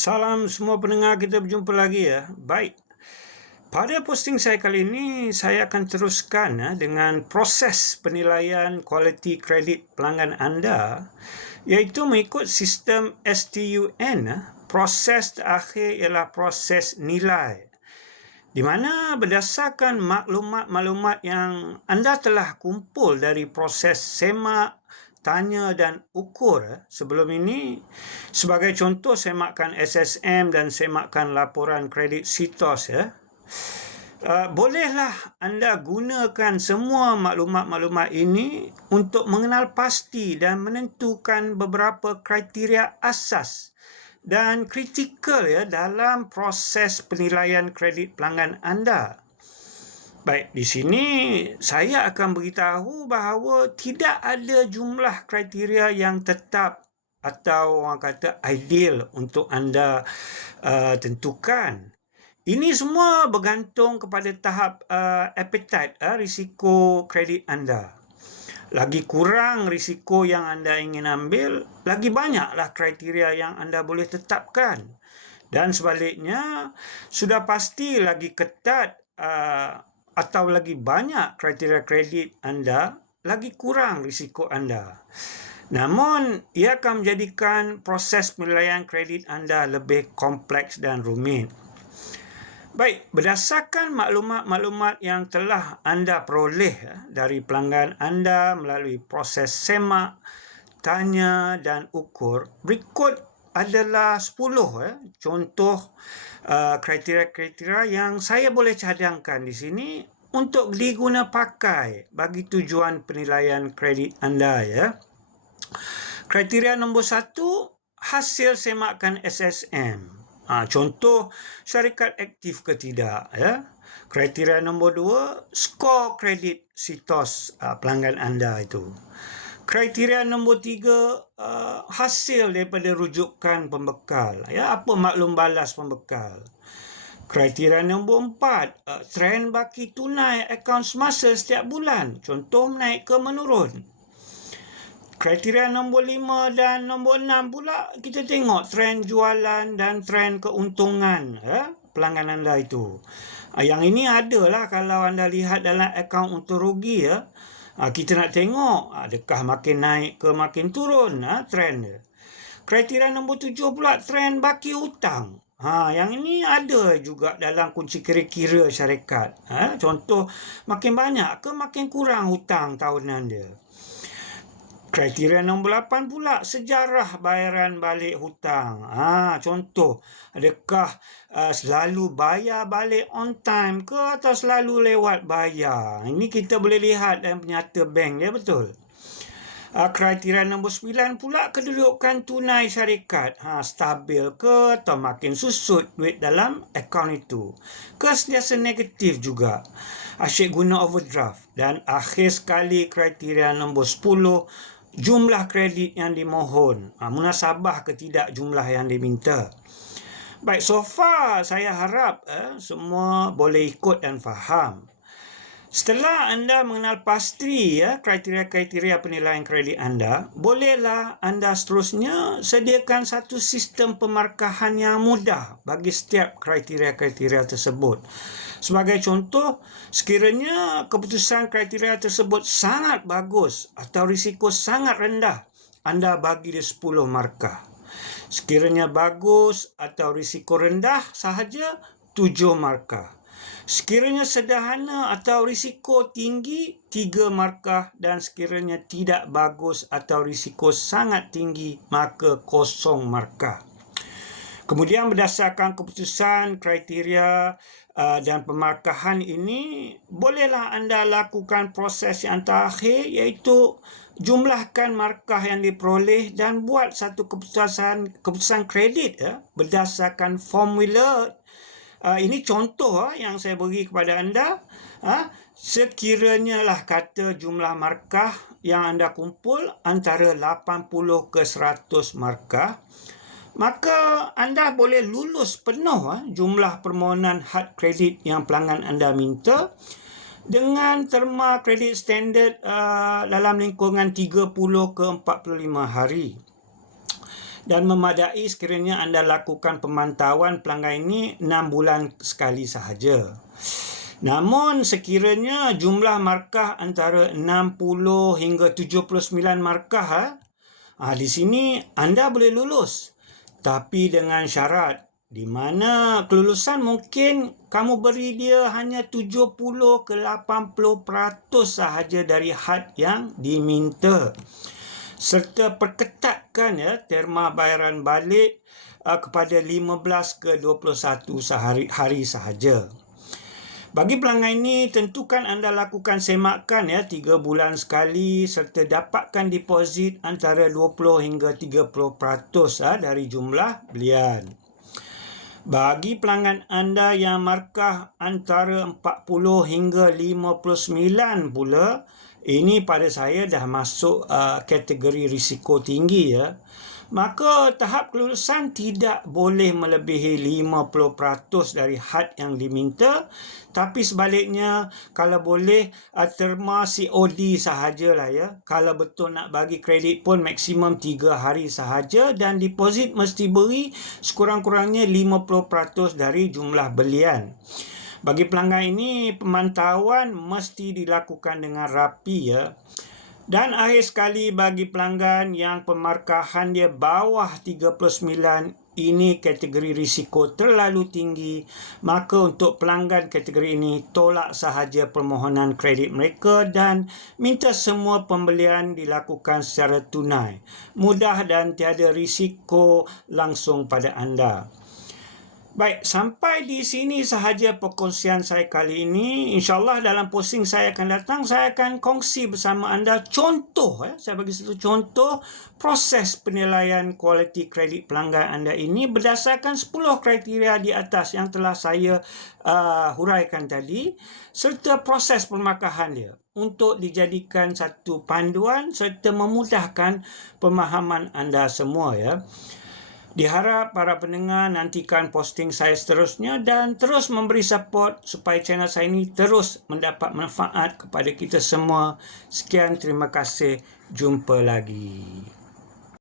Salam semua pendengar, kita berjumpa lagi ya. Baik, pada posting saya kali ini, saya akan teruskan dengan proses penilaian kualiti kredit pelanggan anda, iaitu mengikut sistem STUN. Proses terakhir ialah proses nilai, di mana berdasarkan maklumat-maklumat yang anda telah kumpul dari proses semak, tanya dan ukur sebelum ini. Sebagai contoh, semakan SSM dan semakan laporan kredit CITOS ya. Bolehlah anda gunakan semua maklumat-maklumat ini untuk mengenal pasti dan menentukan beberapa kriteria asas dan kritikal ya dalam proses penilaian kredit pelanggan anda. Baik, di sini saya akan beritahu bahawa tidak ada jumlah kriteria yang tetap atau orang kata ideal untuk anda tentukan. Ini semua bergantung kepada tahap appetite risiko kredit anda. Lagi kurang risiko yang anda ingin ambil, lagi banyaklah kriteria yang anda boleh tetapkan. Dan sebaliknya, sudah pasti lagi ketat atau lagi banyak kriteria kredit anda, lagi kurang risiko anda. Namun, ia akan menjadikan proses penilaian kredit anda lebih kompleks dan rumit. Baik, berdasarkan maklumat-maklumat yang telah anda peroleh dari pelanggan anda melalui proses semak, tanya dan ukur, berikut adalah 10 contoh kriteria-kriteria yang saya boleh cadangkan di sini untuk diguna pakai bagi tujuan penilaian kredit anda ya. Kriteria nombor 1, hasil semakan SSM. Contoh, syarikat aktif ke tidak ya. Kriteria nombor 2, skor kredit CITOS pelanggan anda itu. Kriteria nombor 3, hasil daripada rujukan pembekal ya, apa maklum balas pembekal. Kriteria nombor 4, trend baki tunai akaun semasa setiap bulan, contoh menaik ke menurun. Kriteria nombor 5 dan nombor 6 pula, kita tengok trend jualan dan trend keuntungan ya, pelanggan anda itu. Yang ini adalah kalau anda lihat dalam akaun untung rugi ya. Kita nak tengok adakah makin naik ke makin turun trend dia. Kriteria nombor 7 pula, trend baki hutang. Yang ini ada juga dalam kunci kira-kira syarikat. Contoh, makin banyak ke makin kurang hutang tahunan dia. Kriteria nombor 8 pula, sejarah bayaran balik hutang. Contoh, adakah selalu bayar balik on time ke atau selalu lewat bayar? Ini kita boleh lihat dalam penyata bank dia, betul. Kriteria nombor 9 pula, kedudukan tunai syarikat. Stabil ke atau makin susut duit dalam akaun itu? Ke sentiasa negatif juga? Asyik guna overdraft. Dan akhir sekali, kriteria nombor 10, jumlah kredit yang dimohon. Munasabah ke tidak jumlah yang diminta. Baik, so far saya harap semua boleh ikut dan faham. Setelah anda mengenal pasti kriteria-kriteria penilaian kredit anda, bolehlah anda seterusnya sediakan satu sistem pemarkahan yang mudah bagi setiap kriteria-kriteria tersebut. Sebagai contoh, sekiranya keputusan kriteria tersebut sangat bagus atau risiko sangat rendah, anda bagi dia 10 markah. Sekiranya bagus atau risiko rendah sahaja, 7 markah. Sekiranya sederhana atau risiko tinggi, 3 markah, dan sekiranya tidak bagus atau risiko sangat tinggi, maka 0 markah. Kemudian berdasarkan keputusan kriteria dan pemarkahan ini, bolehlah anda lakukan proses yang terakhir, iaitu jumlahkan markah yang diperoleh dan buat satu keputusan kredit berdasarkan formula. Ini contoh yang saya beri kepada anda. Sekiranya lah kata jumlah markah yang anda kumpul antara 80 ke 100 markah, maka anda boleh lulus penuh jumlah permohonan had kredit yang pelanggan anda minta dengan terma kredit standard dalam lingkungan 30 ke 45 hari. dan memadai sekiranya anda lakukan pemantauan pelanggan ini 6 bulan sekali sahaja. Namun sekiranya jumlah markah antara 60 hingga 79 markah, di sini anda boleh lulus, tapi dengan syarat di mana kelulusan mungkin kamu beri dia hanya 70 ke 80% sahaja dari had yang diminta. Serta perketatkan terma bayaran balik kepada 15 ke 21 hari sahaja. Bagi pelanggan ini, tentukan anda lakukan semakan 3 bulan sekali serta dapatkan deposit antara 20 hingga 30% dari jumlah belian. Bagi pelanggan anda yang markah antara 40 hingga 59 pula, ini pada saya dah masuk kategori risiko tinggi maka tahap kelulusan tidak boleh melebihi 50% dari had yang diminta, tapi sebaliknya kalau boleh terma COD sahajalah kalau betul nak bagi kredit pun maksimum 3 hari sahaja dan deposit mesti beri sekurang-kurangnya 50% dari jumlah belian. Bagi pelanggan ini, pemantauan mesti dilakukan dengan rapi Dan akhir sekali, bagi pelanggan yang pemarkahan dia bawah 39, ini kategori risiko terlalu tinggi, maka untuk pelanggan kategori ini tolak sahaja permohonan kredit mereka dan minta semua pembelian dilakukan secara tunai. Mudah dan tiada risiko langsung pada anda. Baik, sampai di sini sahaja perkongsian saya kali ini. InsyaAllah dalam posting saya akan datang, saya akan kongsi bersama anda contoh. Saya bagi satu contoh proses penilaian kualiti kredit pelanggan anda ini berdasarkan 10 kriteria di atas yang telah saya huraikan tadi, serta proses pemarkahan dia untuk dijadikan satu panduan serta memudahkan pemahaman anda semua Diharap para pendengar nantikan posting saya seterusnya dan terus memberi support supaya channel saya ini terus mendapat manfaat kepada kita semua. Sekian, terima kasih. Jumpa lagi.